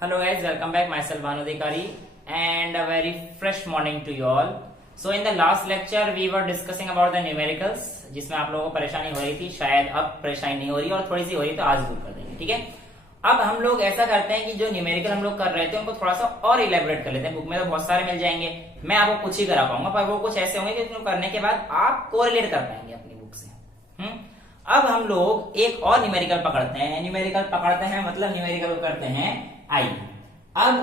Hello guys, welcome back. Myself Bhanu Adhikari and a very fresh morning to you all. So in the last lecture we were discussing about the numericals जिसमें आप लोगों को परेशानी हो रही थी, शायद अब परेशानी नहीं हो रही और थोड़ी सी हो रही तो आज दूर कर देंगे, ठीक है। अब हम लोग ऐसा करते हैं कि जो न्यूमेरिकल हम लोग कर रहे थे उनको थोड़ा सा और इलेबोरेट कर लेते हैं। बुक में तो बहुत सारे मिल जाएंगे, मैं आपको कुछ ही करा पाऊंगा, पर वो कुछ ऐसे होंगे कि जिनको करने के बाद आप कोरिलेट कर पाएंगे अपनी बुक से। अब हम लोग एक और न्यूमेरिकल पकड़ते हैं। न्यूमेरिकल पकड़ते हैं मतलब न्यूमेरिकल करते हैं आई। अब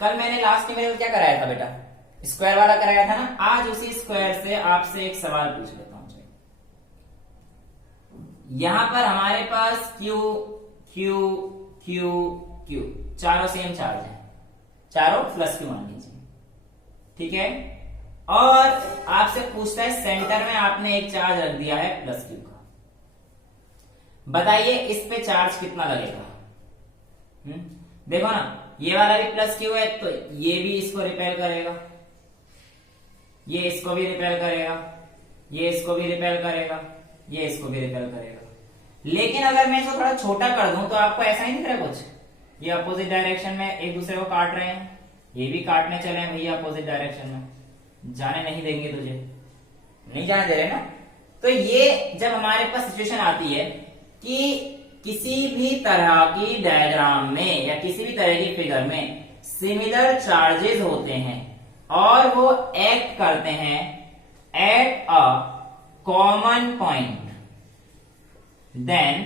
कल मैंने लास्ट न्यूमेरिकल क्या कराया था बेटा? स्क्वायर वाला कराया था ना। आज उसी स्क्वायर से आपसे एक सवाल पूछ लेता हूं। यहां पर हमारे पास क्यू क्यू क्यू क्यू चारों सेम चार्ज है, चारों प्लस क्यू मान लीजिए, ठीक है। और आपसे पूछता है सेंटर में आपने एक चार्ज रख दिया है प्लस क्यू का, बताइए इस पे चार्ज कितना लगेगा। देखो ना, ये वाला भी प्लस क्यू है तो ये भी इसको रिपेल करेगा, ये इसको भी रिपेल करेगा, ये इसको भी रिपेल करेगा, ये इसको भी रिपेल करेगा। लेकिन अगर मैं इसको थोड़ा छोटा कर दूं तो आपको ऐसा ही दिख रहा है कुछ, ये अपोजिट डायरेक्शन में एक दूसरे को काट रहे हैं, ये भी काटने चले हैं भैया अपोजिट डायरेक्शन में। जाने नहीं देंगे तुझे, नहीं जाने दे रहे ना। तो ये जब हमारे पास सिचुएशन आती है कि किसी भी तरह की डायग्राम में या किसी भी तरह की फिगर में सिमिलर चार्जेस होते हैं और वो एक्ट करते हैं at a common point, then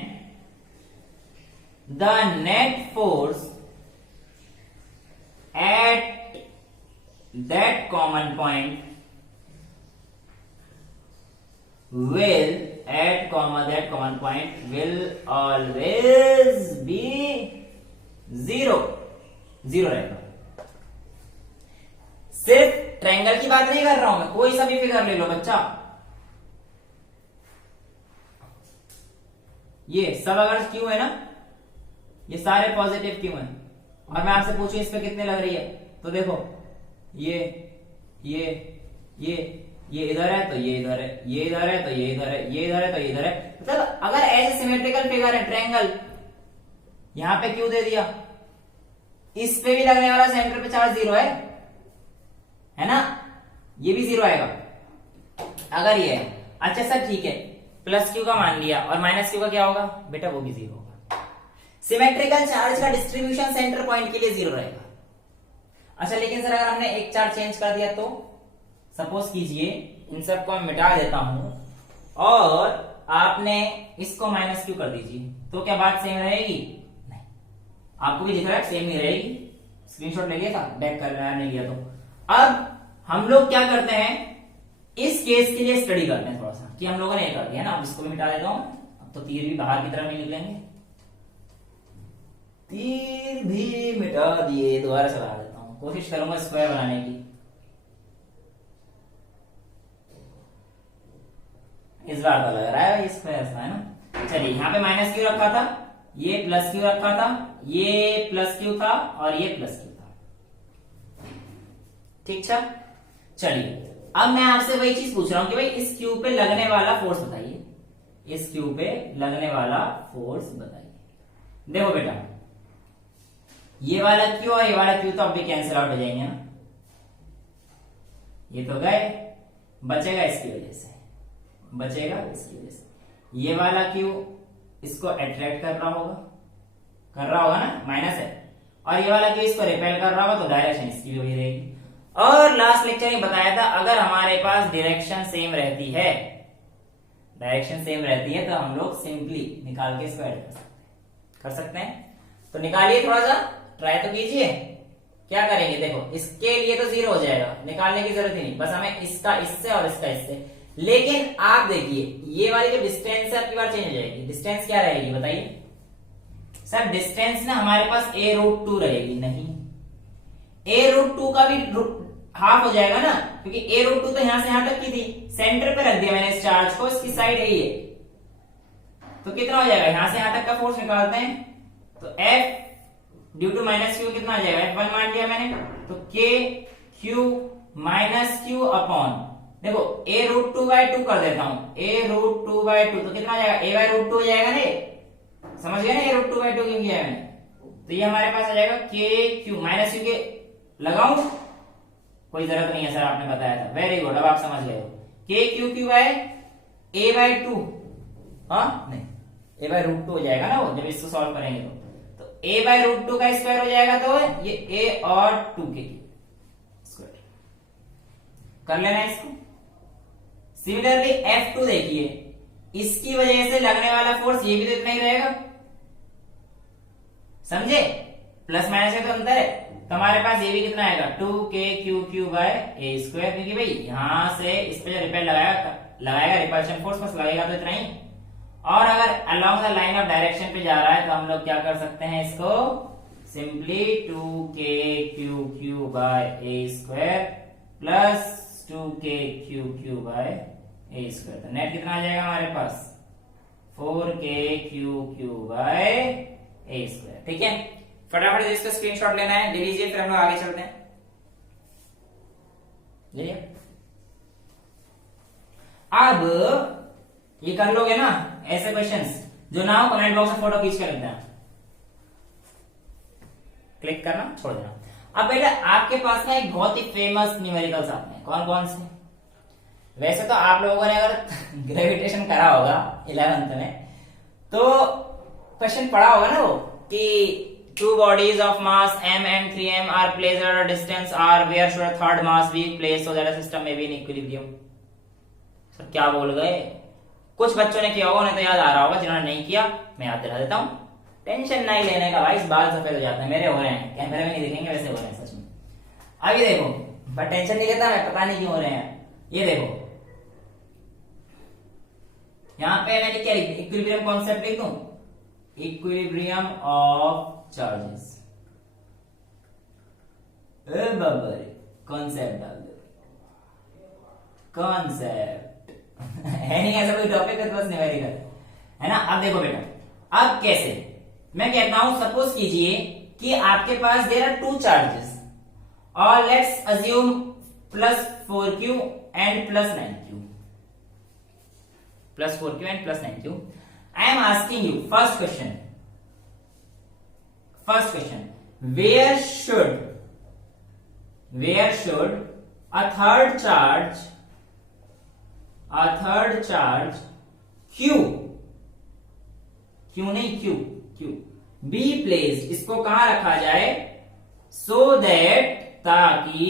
the net force at that common point will that common point will always be zero रहेगा। सिर्फ ट्रायंगल की बात नहीं कर रहा हूं मैं, कोई सा भी फिगर ले लो बच्चा, ये सब अगर क्यू है ना, ये सारे पॉजिटिव क्यू हैं, और मैं आपसे पूछूं इस पे कितने लग रही है, तो देखो ये ये ये ये इधर है तो ये इधर है, ये इधर है तो ये इधर है, ये इधर है तो ये इधर है। मतलब अगर ऐसे सिमेट्रिकल फिगर है ट्रायंगल, यहां पे क्यू दे दिया, इस पे भी लगने वाला सेंटर पे चार्ज जीरो है ना, ये भी जीरो आएगा अगर ये है। अच्छा सर ठीक है, प्लस क्यू का मान लिया और माइनस क्यू का क्या होगा बेटा? वो भी जीरो होगा। सिमेट्रिकल चार्ज का डिस्ट्रीब्यूशन सेंटर पॉइंट के लिए जीरो रहेगा। अच्छा लेकिन सर अगर हमने एक चार्ज चेंज कर दिया तो, सपोज कीजिए इन सबको मैं मिटा देता हूं और आपने इसको माइनस क्यू कर दीजिए, तो क्या बात सेम रहेगी? नहीं, आपको भी दिख रहा है सेम नहीं रहेगी। स्क्रीनशॉट ले लिया था, बैक कर रहा है, नहीं लिया तो। अब हम लोग क्या करते हैं, इस केस के लिए स्टडी करते हैं थोड़ा सा कि हम लोगों ने ये कर दिया ना। अब इसको भी मिटा देता हूं, अब तो तीर भी बाहर की तरफ नहीं निकलेंगे, तीर भी मिटा दिए। दोबारा चला देता हूं, कोशिश करूंगा स्क्वायर बनाने की। इस बार तो लग रहा है ये स्क्वायर था, है ना। चलिए यहाँ पे माइनस क्यू रखा था, ये प्लस क्यू रखा था, ये प्लस क्यू था और ये प्लस क्यू था, ठीक था। चलिए अब मैं आपसे वही चीज पूछ रहा हूं कि भाई इस क्यू पे लगने वाला फोर्स बताइए, इस क्यू पे लगने वाला फोर्स बताइए। देखो बेटा, ये वाला क्यू और ये वाला क्यू तो अब भी कैंसिल आउट हो जाएंगे ना, ये तो गए, बचेगा इसकी वजह से, बचेगा इसकी वजह से। ये वाला क्यू इसको अट्रैक्ट कर रहा होगा ना, माइनस है, और ये वाला क्यू इसको रिपेल कर रहा होगा, तो डायरेक्शन इसकी भी वही रहेगी। और लास्ट लेक्चर में बताया था अगर हमारे पास डायरेक्शन सेम रहती है, डायरेक्शन सेम रहती है तो हम लोग सिंपली निकाल के इसको ऐड कर सकते हैं। तो निकालिए, थोड़ा सा ट्राई तो कीजिए। क्या करेंगे? देखो इसके लिए तो जीरो हो जाएगा, निकालने की जरूरत ही नहीं, बस हमें इसका इससे और इसका इससे। लेकिन आप देखिए ये वाली जो डिस्टेंस है आपकी बार चेंज हो जाएगी। डिस्टेंस क्या रहेगी बताइए सर? डिस्टेंस ना हमारे पास a√2 रहेगी, नहीं a√2 का भी हाफ हो जाएगा ना, क्योंकि a√2 तो यहां से यहां तक की थी, सेंटर पे रख दिया मैंने इस चार्ज को, इसकी साइड है ये, तो कितना हो जाएगा? यहां से यहां तक का फोर्स निकालते हैं तो F due to minus q कितना आ जाएगा? F1 मान लिया मैंने, तो K Q minus Q upon, देखो a√2/2 कर देता हूं, a√2/2 तो कितना आ जाएगा? a/√2 हो जाएगा ना, समझ गए ना a√2/2 क्यों किया है मैंने? तो ये हमारे पास आ जाएगा के क्यू माइनस क्यू के लगाऊं, कोई जरूरत नहीं है सर, आपने बताया था, वेरी गुड, अब आप समझ गए हो। के q q by a by two, हाँ नहीं ए बाय रूट टू हो जाएगा ना वो, जब इसको सॉल्व करेंगे तो ए बाय रूट टू का स्क्वायर हो जाएगा, तो ये ए और टू के स्क्वायर कर लेना इसको। सिमिलरली F2 देखिए, इसकी वजह से लगने वाला फोर्स ये भी तो इतना ही रहेगा, समझे, प्लस माइनस का तो अंतर है। तो हमारे पास ये भी कितना आएगा 2k बाय ए स्क्वायर, क्योंकि भाई यहां से इस पे जो रिपेल लगाएगा रिपल्शन फोर्स बस लगेगा तो इतना ही। और अगर along the line of direction पे जा रहा है तो हम लोग क्या कर सकते हैं इसको, सिंपली 2k बाय ए स्क्वायर प्लस 2k बाय ए स्क्वायर, तो नेट कितना आ जाएगा हमारे पास 4k बाय ए स्क्वायर। ठीक है, फटाफट से इसका स्क्रीनशॉट लेना है, ले लीजिए, फिर हम लोग आगे चलते हैं। अब ये कर लोगे ना ऐसे क्वेश्चंस, जो ना हो कमेंट बॉक्स में फोटो खींच कर लिखना, क्लिक करना छोड़ देना। अब बेटा आपके पास ना एक बहुत ही फेमस न्यूमेरिकल्स आते हैं, कौन कौन से, वैसे तो आप लोगों ने अगर ग्रेविटेशन करा होगा 11th में तो क्वेश्चन पढ़ा होगा ना वो कि two bodies of mass m and 3m are placed at a distance r, where should a third mass be placed so that a system may be in equilibrium। Sir क्या बोल गए, कुछ बच्चों ने किया होगा, उन्हें तो याद आ रहा होगा, जिन्होंने नहीं किया मैं याद दिला देता हूं। टेंशन नहीं लेने का भाई, इस बाल सफेद हो जाते हैं, मेरे हो रहे हैं, कैमरे में नहीं दिखेंगे वैसे हो रहे हैं सच में। अभी देखो, बट टेंशन नहीं लेता मैं, पता नहीं क्यों हो रहे हैं। ये देखो यहां पे मैंने क्या लिखा, इक्विलिब्रियम कॉन्सेप्ट लिख दूं, इक्विलिब्रियम ऑफ चार्जेस, कॉन्सेप्ट डाल दो, कॉन्सेप्ट है नहीं ऐसा कोई टॉपिक है, तो बस न्यूमेरिकल है ना। अब देखो बेटा, अब कैसे मैं कहता हूं, सपोज कीजिए कि आपके पास देयर आर टू चार्जेस और let's assume plus 4q and plus 9q, plus 4q and plus 9q। I am asking you first question, where should a third charge q नहीं q be placed, इसको कहां रखा जाए, so that, ताकि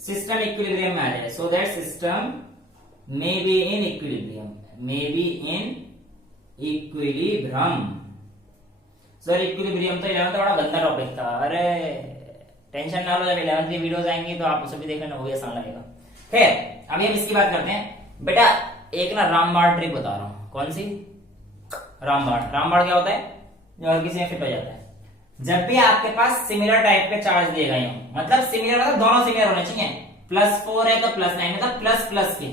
system equilibrium में आ जाए, so that system may be in equilibrium, sir equilibrium तो 11th बड़ा गंदा टॉपिक था, अरे टेंशन ना लो, जब 11th की वीडियोस आएंगी तो आप उसे भी देखना, हो गया आसान लगेगा। खैर अभी हम इसकी बात करते हैं। बेटा एक ना रामबाण ट्रिक बता रहा हूं, कौन सी, रामबाण क्या होता है, जो हर किसी में फिट हो जाता है। जब भी आपके पास सिमिलर टाइप के चार्ज दिए गए हों, मतलब सिमिलर मतलब दोनों सिमिलर होने चाहिए, +4 है तो +9, मतलब प्लस प्लस के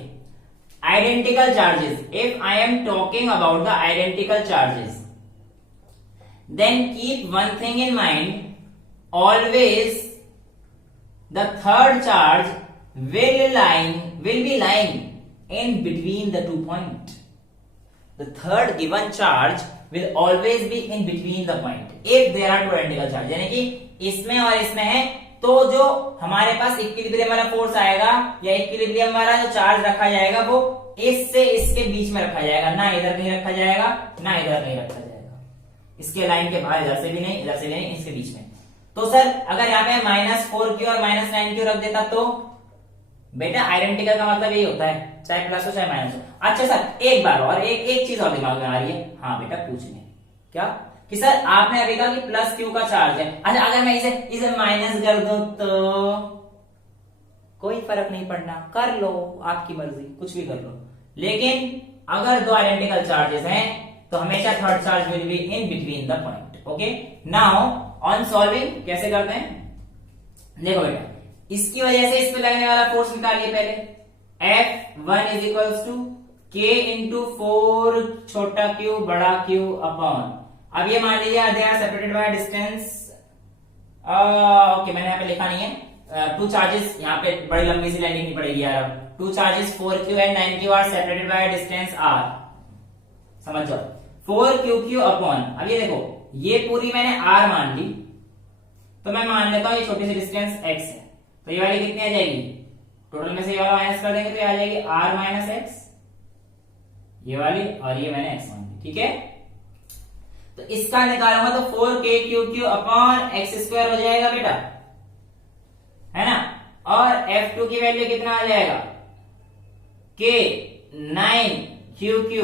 identical charges, if I am talking about the identical charges, then keep one thing in mind, always the third charge will be lying in between the 2 points. The third given charge will always be in between the point if there are two identical charges, यानी कि इसमें और इसमें है, तो जो हमारे पास equilibrium वाला फोर्स आएगा या इक्विलिब्रियम वाला जो चार्ज रखा जाएगा वो इससे इसके बीच में रखा जाएगा, ना इधर कहीं रखा जाएगा ना इधर कहीं रखा जाएगा, इसके लाइन के बाहर, इधर से भी नहीं इधर से भी नहीं, इसके बीच में। तो सर अगर यहाँ पे -4q और -9q रख देता तो बेटा आइडेंटिकल का मतलब यही होता है, चाहे प्लस हो चाहे माइनस हो। अच्छा सर एक बार और एक चीज और दिमाग में आ रही है, हाँ बेटा पूछ लें, क्या कि सर आपने अभी कहा कि +q का चार्ज है, अच्छा अगर मैं इसे माइनस कर दूं तो कोई फर्क नहीं पड़ना, कर लो आपकी मर्जी, कुछ भी कर लो, लेकिन अगर दो आइडेंटिकल चार्जेस हैं तो हमेशा third charge will be in between the point. Okay, now on solving कैसे करते हैं, देखो बेटा इसकी वजह से इस पे लगने वाला फोर्स निकालिए पहले, F1 is equals to K into 4 छोटा q बड़ा Q अपॉन, अब ये मान लीजिए they are separated by distance, okay मैंने यहाँ पे लिखा नहीं है, टू चार्जेस, यहाँ पे बड़ी लंबी सी लाइन लिखनी पड़ेगी यार, two charges 4q and 9q are separated by distance r, समझ जाओ 4q अपॉन, अब ये देखो ये पूरी मैंने r मान ली, तो मैं मान लेता हूँ ये छोटी सी डिस्टेंस x है, तो ये वाली कितनी आ जाएगी, टोटल में से ये वाला माइनस कर देंगे तो ये आ जाएगी r माइनस एक्स, ये वाली, और ये मैंने x मान ली। ठीक है, तो इसका निकालूंगा तो 4k अपॉन एक्स स्क्वायर हो जाएगा बेटा, है ना। और F2 की वैल्यू कितना आ जाएगा, k 9q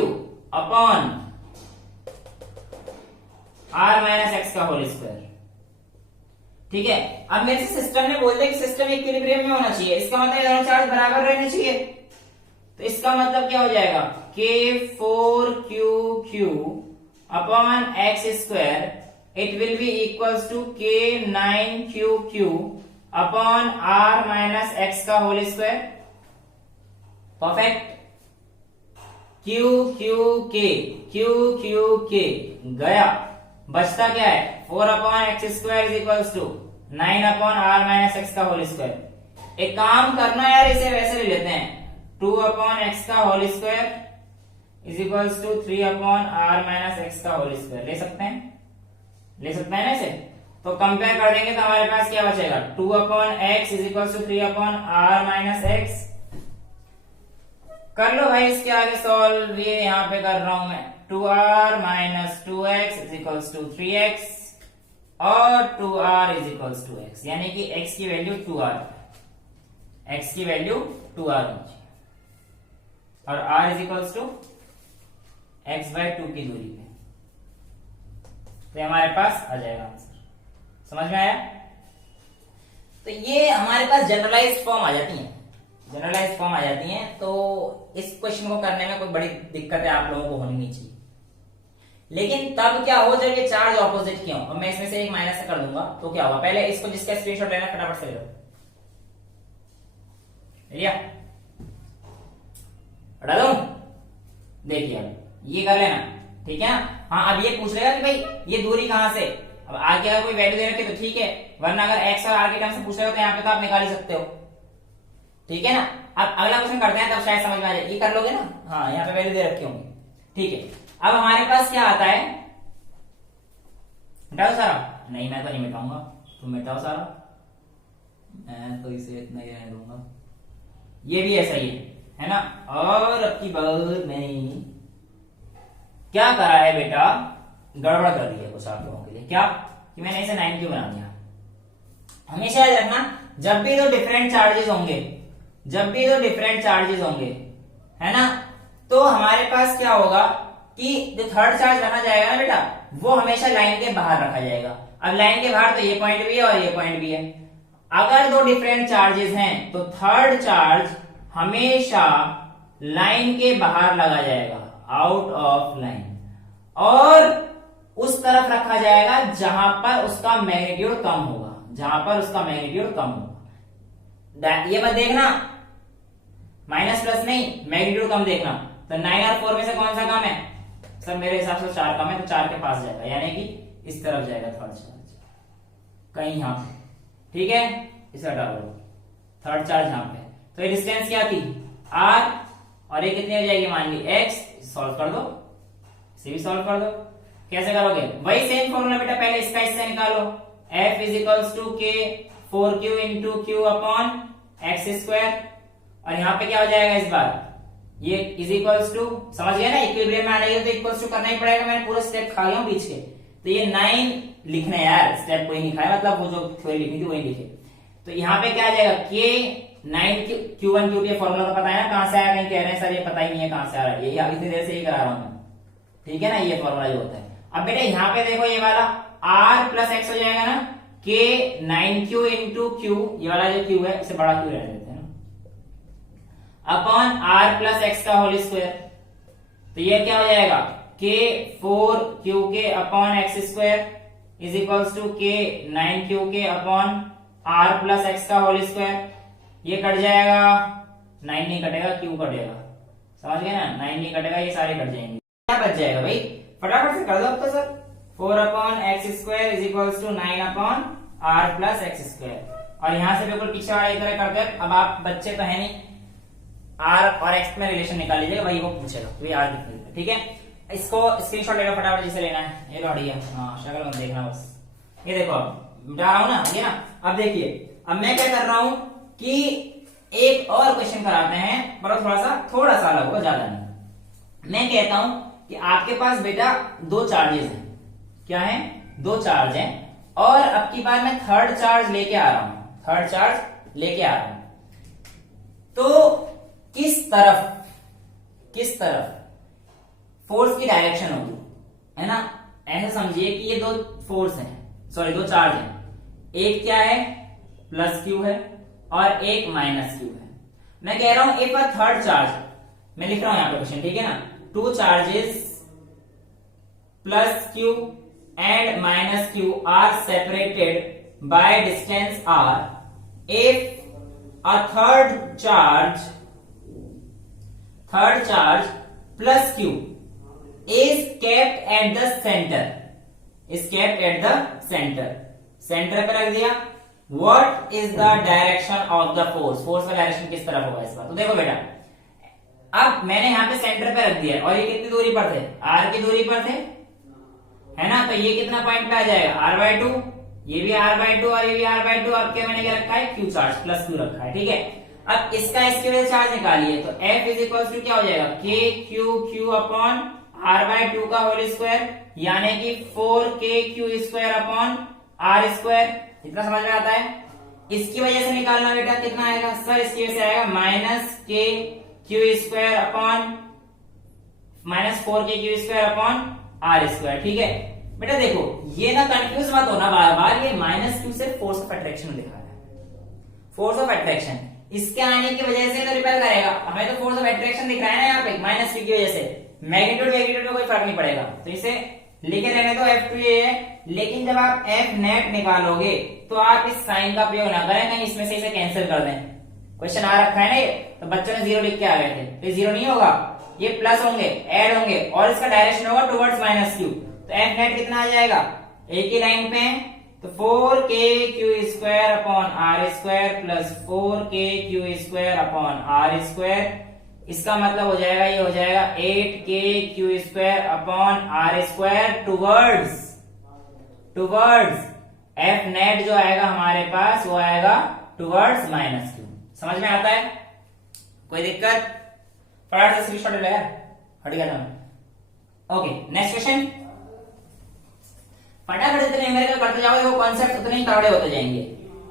upon r minus x का होल स्क्वायर। ठीक है, अब मेरे से सिस्टम ने बोल दिया कि सिस्टम इक्विलिब्रियम में होना चाहिए, इसका मतलब ये दोनों चार्ज बराबर रहने चाहिए। तो इसका मतलब क्या हो जाएगा, k4q upon x square it will be equals to k9q upon r minus x का होल स्क्वायर। परफेक्ट, q गया, बचता क्या है, 4 upon x square is equals to 9 upon r minus x का होल स्क्वायर। एक काम करना यार, इसे वैसे ले लेते हैं, 2 अपॉन एक्स का whole square is equals to 3 upon r minus x का होल स्क्वायर। ले सकते हैं ना इसे, तो कंपेयर कर देंगे तो हमारे पास क्या बचेगा, 2 upon x is equals to 3 upon r minus x. कर लो भाई इसके आगे सॉल्व, ये यहाँ पे कर रहा हूं मैं, 2r minus 2x is equals to 3x और 2r is equals to x, यानी कि x की वैल्यू 2r, x की वैल्यू 2r होनी चाहिए और r is equals to x/2 की दूरी पे, तो हमारे पास आ जाएगा आंसर। समझ में आया। तो ये हमारे पास जनरलाइज्ड फॉर्म आ जाती है, तो इस क्वेश्चन को करने में कोई बड़ी दिक्कत आप लोगों को होनी नहीं चाहिए। लेकिन तब क्या हो जब ये चार्ज ऑपोजिट क्यों, और मैं इसमें से एक माइनस से कर दूंगा तो क्या होगा, पहले इसको जिसका स्क्रीनशॉट लेना फटाफट से ले लो, लिया, हटा दो, देखिए अब ये कर लेना, ठीक है ना। हाँ, अब ये पूछ लेगा कि भाई ये दूरी कहां से, अब आगे अगर कोई वैल्यू दे रखी तो ठीक है, वरना अगर x और r के टर्म से पूछ रहे हो तो यहाँ पे तो आप निकाल ही सकते हो, ठीक है ना। अब अगला क्वेश्चन करते हैं, तब शायद समझ में आ जाए, ये कर लोगे ना, हाँ यहाँ पे वैल्यू दे रखी होंगी, ठीक है। अब हमारे पास क्या आता है, मिटाओ सारा, नहीं मैं तो नहीं मिटाऊंगा, तुम मिटाओ सारा, मैं तो इसे इतना ही रहने दूंगा, ये भी ऐसा ही है ना। और अब की बार मैंने क्या करा है बेटा, गड़बड़ कर दिया कुछ आप लोगों के लिए, क्या कि मैंने इसे 9q बना दिया। हमेशा याद रखना, जब भी दो डिफरेंट चार्जेस होंगे, है ना, तो हमारे पास क्या होगा कि जो थर्ड चार्ज बना जाएगा ना बेटा, वो हमेशा लाइन के बाहर रखा जाएगा। अब लाइन के बाहर तो ये पॉइंट भी है और ये पॉइंट भी है। अगर दो डिफरेंट चार्जेस हैं तो थर्ड चार्ज हमेशा लाइन के बाहर लगा जाएगा, आउट ऑफ लाइन, और उस तरफ रखा जाएगा जहां पर उसका मैग्नीट्यूड कम होगा, ये मत देखना माइनस प्लस नहीं, मैग्नीट्यूड कम देखना। तो 9 और 4 में से कौन सा कम है, सब मेरे हिसाब से 4 कम है, तो 4 के पास जाएगा, यानी कि इस तरफ जाएगा थर्ड चार्ज, कहीं यहां पे, ठीक है, इसे हटा दो, थर्ड चार्ज यहां पे। तो ये डिस्टेंस क्या थी, r, और ये कितनी हो जाएगी, मान ली x, सॉल्व कर दो, इसे भी सॉल्व कर दो। कैसे करोगे, वही सेम फॉर्मूला बेटा, पहले इसका हिस्सा निकालो, f is equals to k 4q into q upon x square, और यहाँ पे क्या हो जाएगा इस बार, ये इज इक्वल्स टू, समझ गया ना, इक्विलिब्रियम में आने के लिए तो इक्वल्स टू करना ही पड़ेगा, मैंने पूरा स्टेप खा गया हूं बीच के, तो ये 9 लिखना है यार, स्टेप कोई नहीं खाया, मतलब वो जो थ्योरी लिखी थी वही लिखे। तो यहाँ पे क्या आ जाएगा, k 9 q1 q ये फॉर्मूला तो पता है ना, कहां से आया, कहीं कह रहे हैं सर ये पता ही नहीं है कहां से आ रहा है, ये इतनी देर से ही करा रहा हूं मैं, ठीक है ना, ये फॉर्मूला जो होता है। अब बेटा यहाँ पे देखो, ये वाला r प्लस एक्स हो जाएगा ना, k 9q इंटू q, ये वाला जो q है इसे बड़ा q रह देते हैं ना, अपॉन r प्लस एक्स का होल स्क्वायर, तो ये क्या हो जाएगा, k 4q upon x square is equals to k 9q upon r plus x का होल स्क्वायर। ये कट जाएगा, 9 नहीं कटेगा, q कटेगा, समझ गए ना, 9 नहीं कटेगा, ये सारे कट जाएंगे, क्या बच जाएगा भाई, फटाफट से कर दो अब तो sir, 4 upon x square is equals to 9 upon r plus x square, और यहां से बिल्कुल पीछे वाला इधर करते हैं। अब आप बच्चे तो है नहीं, r और x में रिलेशन निकाल लीजिएगा, वही वो पूछेगा, तो ये r लिख लीजिएगा, ठीक है। इसको स्क्रीनशॉट लेना फटाफट, जिसे लेना है, ये लो, हाँ शक्ल मत देखना बस, ये देखो, मिटा रहा हूं ना, ये ना। अब देखिए, अब मैं क्या कर रहा हूं कि एक और क्वेश्चन कराते हैं, पर थोड़ा सा अलग होगा, ज्यादा नहीं। मैं कहता हूं कि आपके पास बेटा दो चार्जेस हैं। क्या है? दो चार्ज हैं, और अब की बार मैं थर्ड चार्ज लेके आ रहा हूं, थर्ड चार्ज लेके आ रहा हूं। तो किस तरफ फोर्स की डायरेक्शन होगी, है ना? ऐसे समझिए कि ये दो फोर्स हैं, सॉरी दो चार्ज हैं। एक क्या है? प्लस क्यू है, और एक माइनस क्यू है। मैं कह रहा हूं इफ अ थर्ड चार्ज, मैं लिख रहा हूं यहां पे क्वेश्चन, ठीक है ना? Two charges plus q and minus q are separated by distance r, if a third charge plus q is kept at the center, centre पे रख दिया। What is the direction of the force? Force का direction किस तरफ होगा इस बार? तो देखो बेटा, अब मैंने यहाँ पे सेंटर पे रख दिया, और ये कितनी दूरी पर थे? r की दूरी पर थे, है ना? तो ये कितना पॉइंट पे आ जाएगा? r/2, ये भी r/2 और ये भी r/2। अब क्या मैंने क्या रखा है? q चार्ज, प्लस q रखा है, ठीक है। अब इसका इसकी वजह से चार्ज निकालिए, तो F इज इक्वल टू क्या हो जाएगा? KQ अपॉन r/2 का होल स्क्वायर, यानी कि 4KQ square upon r square. इतना समझ में आता है? इसकी वजह से निकालना बेटा कितना आएगा सर? इसकी वजह से आएगा -KQ square upon -4KQ square upon r square, ठीक है बेटा। देखो ये ना कंफ्यूज मत होना बार बार, ये -q से फोर्स ऑफ अट्रैक्शन दिखा रहा है, फोर्स ऑफ अट्रैक्शन। इसके आने की वजह से तो रिपेल करेगा, हमें तो फोर्स ऑफ अट्रैक्शन दिख रहा है ना यहाँ पे, -q की वजह से। मैग्नीट्यूड में कोई फर्क नहीं पड़ेगा, तो इसे लिखे रहने दो, F2 ये है। लेकिन जब आप F नेट निकालोगे तो आप इस साइन का प्रयोग ना करें, कहीं इसमें से इसे कैंसिल कर दें। क्वेश्चन आ रखा है ना ये, तो बच्चों ने 0 लिख के आ गए थे, तो 0 नहीं होगा, ये प्लस होंगे, ऐड होंगे, और इसका डायरेक्शन होगा टुवर्ड्स -q। तो F नेट कितना आ जाएगा? एक ही लाइन पे, तो 4KQ square upon r square plus 4KQ square upon r square. इसका मतलब हो जाएगा, ये हो जाएगा 8KQ square upon r square towards F net जो आएगा हमारे पास, वो आएगा टुवर्ड्स -q। समझ में आता है? कोई दिक्कत? फटाफट से स्क्रीनशॉट ले यार, हट गया था। Okay, next question. फटाफट जितने न्यूमेरिकल करते जाओगे वो कॉन्सेप्ट उतने ही तगड़े होते जाएंगे।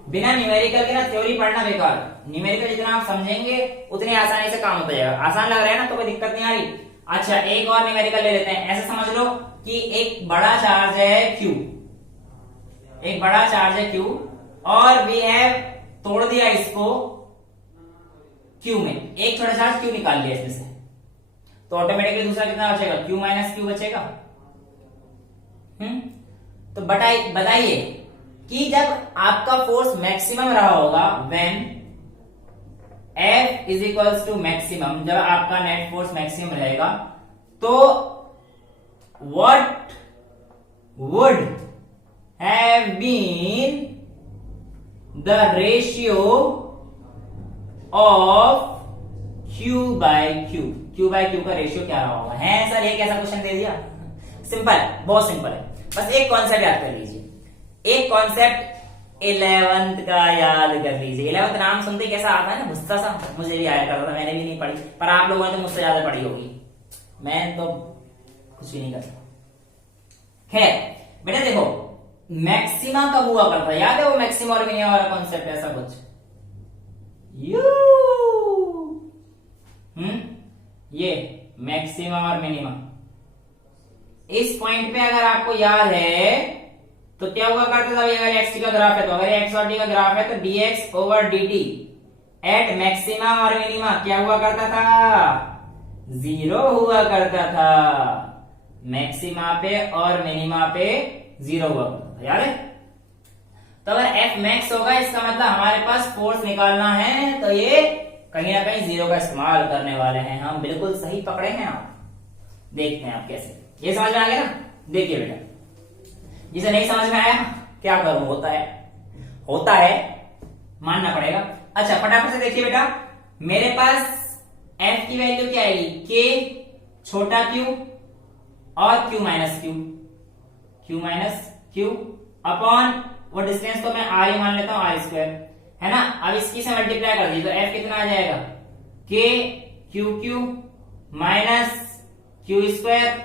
बिना न्यूमेरिकल के ना थ्योरी पढ़ना बेकार, न्यूमेरिकल जितना आप समझेंगे उतनी आसानी से काम होता जाएगा। आसान लग रहा है ना, तो कोई दिक्कत नहीं आ रही। अच्छा, एक और न्यूमेरिकल ले लेते हैं। ऐसे समझ लो कि एक बड़ा चार्ज है Q, एक बड़ा चार्ज है Q, और वी हैव तोड़ दिया इसको Q में, एक छोटा चार्ज Q निकाल लिया इसमें से, तो ऑटोमेटिकली दूसरा कितना बचेगा? Q - Q बचेगा। तो बताइए कि जब आपका फोर्स मैक्सिमम रहा होगा, when F is equals to maximum, जब आपका नेट फोर्स मैक्सिमम रहेगा, तो what would have been the ratio of Q/Q? Q/Q का रेशियो क्या रहा होगा? है सर ये कैसा क्वेश्चन दे दिया? सिंपल, बहुत सिंपल है, बस एक कॉन्सेप्ट याद कर लीजिए। एक कॉन्सेप्ट 11th का याद कर लीजिए। 11th नाम सुनते कैसा आता है ना, गुस्सा सा। मुझे भी आया करता था, मैंने भी नहीं पढ़ी, पर आप लोगों ने तो मुझसे ज्यादा पढ़ी होगी, मैं तो कुछ भी नहीं करता। खैर बेटा देखो, मैक्सिमा कब हुआ करता है? याद है वो मैक्सिमा और मिनिमा वाला कॉन्सेप्ट, ऐसा कुछ ये मैक्सिमा और मिनिमा। इस पॉइंट पे अगर आपको याद है तो क्या हुआ करता था? अगर एक्स टी का ग्राफ है, तो अगर एक्स और टी का ग्राफ है, तो dx over dt at maxima और मिनिमा क्या हुआ करता था? 0 हुआ करता था। मैक्सिमा पे और मिनिमा पे 0 हुआ करता था, याद है? तो अगर F मैक्स होगा, इसका मतलब हमारे पास फोर्स निकालना है, तो ये कहीं ना कहीं 0 का इस्तेमाल करने वाले हैं हम। बिल्कुल सही पकड़े हैं आप। देखते हैं आप कैसे, ये समझ में आ गया ना? देखिए बेटा, जिसे नहीं समझ में आया क्या करूं, होता है मानना पड़ेगा। अच्छा फटाफट से देखिए बेटा, मेरे पास F की वैल्यू क्या आएगी? K छोटा q और Q - Q अपॉन वो डिस्टेंस तो मैं आर ही मान लेता हूँ, आर स्क्वायर, है ना। अब इसकी से मल्टीप्लाई कर दी तो एफ कितना आ जाएगा, के q Q minus Q square,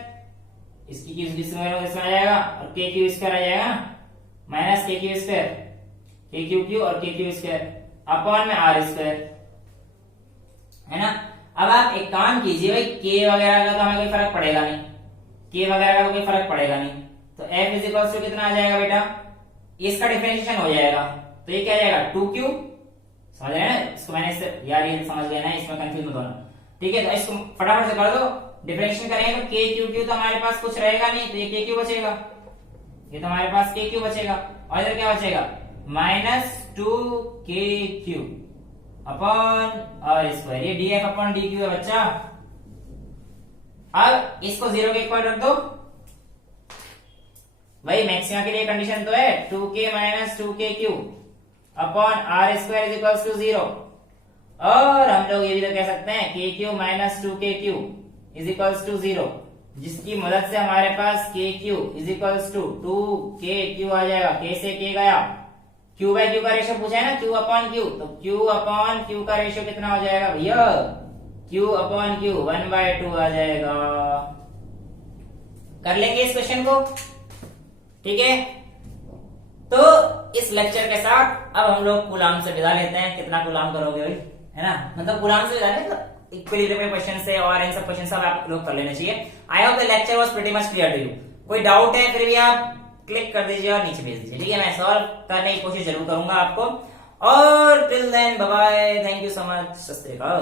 इसकी क्यू स्क्वायर इसमें आ जाएगा और के क्यू स्क्वायर आ जाएगा माइनस के क्यू स्क्वायर, के क्यू क्यू और के क्यू स्क्वायर अपॉन में आर स्क्वायर, है ना। अब आप एक काम कीजिए भाई, के वगैरह का तो हमें कोई फर्क पड़ेगा नहीं, के वगैरह का तो कोई फर्क पड़ेगा नहीं, तो एफ इज इक्वल टू कितना आ जाएगा बेटा, इसका डिफरेंशिएशन हो जाएगा तो ये क्या आ जाएगा 2q, समझ रहे हैं ना इसको, मैंने इससे यार ये समझ लेना है, इसमें कंफ्यूज मत होना, ठीक है। तो इसको फटाफट से कर दो, डिफरेंशिएशन करेंगे तो के क्यू क्यू तो हमारे पास कुछ रहेगा नहीं, तो ये के क्यू बचेगा, ये तो हमारे पास के क्यू बचेगा, और इधर क्या बचेगा minus 2k Q upon are square, ये D F upon D Q है बच्चा। अब इसको 0 के इक्वल रख दो, वही मैक्सिमा के लिए कंडीशन तो है 2k minus 2k Q upon are square is equal to 0, और हम लोग ये भी तो कह सकते हैं K Q minus 2k Q is equal to 0, जिसकी मदद से हमारे पास K Q is equal to 2k Q आ जाएगा, के से के गया, क्यू बाय क्यू का रेशियो पूछा है ना, क्यू अपॉन क्यू, तो क्यू अपॉन क्यू का रेशियो कितना हो जाएगा भैया, क्यू अपॉन क्यू 1/2 आ जाएगा। कर लेंगे इस क्वेश्चन को, ठीक है। तो इस लेक्चर के साथ अब हम लोग कूलाम से विदा लेते हैं, कितना कूलाम करोगे भाई, है ना, मतलब कूलाम से विदा लेते इक्विलिब्रियम क्वेश्चन से, और इन सब क्वेश्चन सब आप लोग कर लेना चाहिए। I hope the lecture was pretty much clear to you. कोई डाउट है फिर भी आप क्लिक कर दीजिए और नीचे भेज दीजिए, ठीक है, मैं सॉल्व करने की कोशिश जरूर करूंगा आपको। और till then bye bye, thank you so much, सत श्री अकाल।